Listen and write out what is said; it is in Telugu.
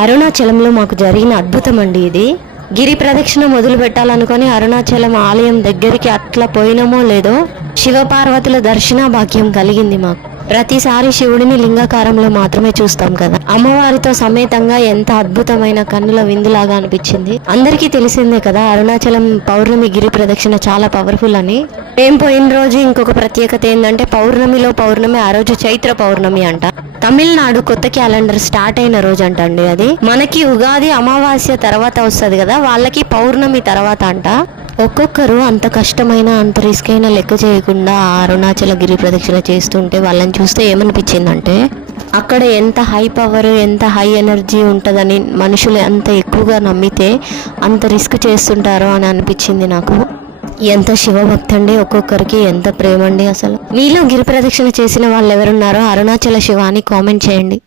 అరుణాచలంలో మాకు జరిగిన అద్భుతం అండి ఇది. గిరి ప్రదక్షిణ మొదలు పెట్టాలనుకొని అరుణాచలం ఆలయం దగ్గరికి అట్లా పోయినామో లేదో శివపార్వతుల దర్శన భాగ్యం కలిగింది మాకు. ప్రతిసారి శివుడిని లింగాకారంలో మాత్రమే చూస్తాం కదా, అమ్మవారితో సమేతంగా ఎంత అద్భుతమైన కన్నుల విందులాగా అనిపించింది. అందరికీ తెలిసిందే కదా అరుణాచలం పౌర్ణమి గిరి ప్రదక్షిణ చాలా పవర్ఫుల్ అని. మేము పోయిన రోజు ఇంకొక ప్రత్యేకత ఏంటంటే పౌర్ణమిలో పౌర్ణమి ఆ రోజు చైత్ర పౌర్ణమి అంట. తమిళనాడు కొత్త క్యాలెండర్ స్టార్ట్ అయిన రోజు అంటండి అది. మనకి ఉగాది అమావాస్య తర్వాత వస్తుంది కదా, వాళ్ళకి పౌర్ణమి తర్వాత అంట. ఒక్కొక్కరు అంత కష్టమైన అంత రిస్క్ అయినా లెక్క చేయకుండా అరుణాచల గిరి ప్రదక్షిణ చేస్తుంటే వాళ్ళని చూస్తే ఏమనిపించిందంటే అక్కడ ఎంత హై పవర్ ఎంత హై ఎనర్జీ ఉంటుందని మనుషులు ఎంత ఎక్కువగా నమ్మితే అంత రిస్క్ చేస్తుంటారో అని అనిపించింది నాకు. ఎంత శివభక్తి అండి, ఒక్కొక్కరికి ఎంత ప్రేమ అండి అసలు. మీలో గిరి ప్రదక్షిణ చేసిన వాళ్ళు ఎవరున్నారో అరుణాచల శివాని కామెంట్ చేయండి.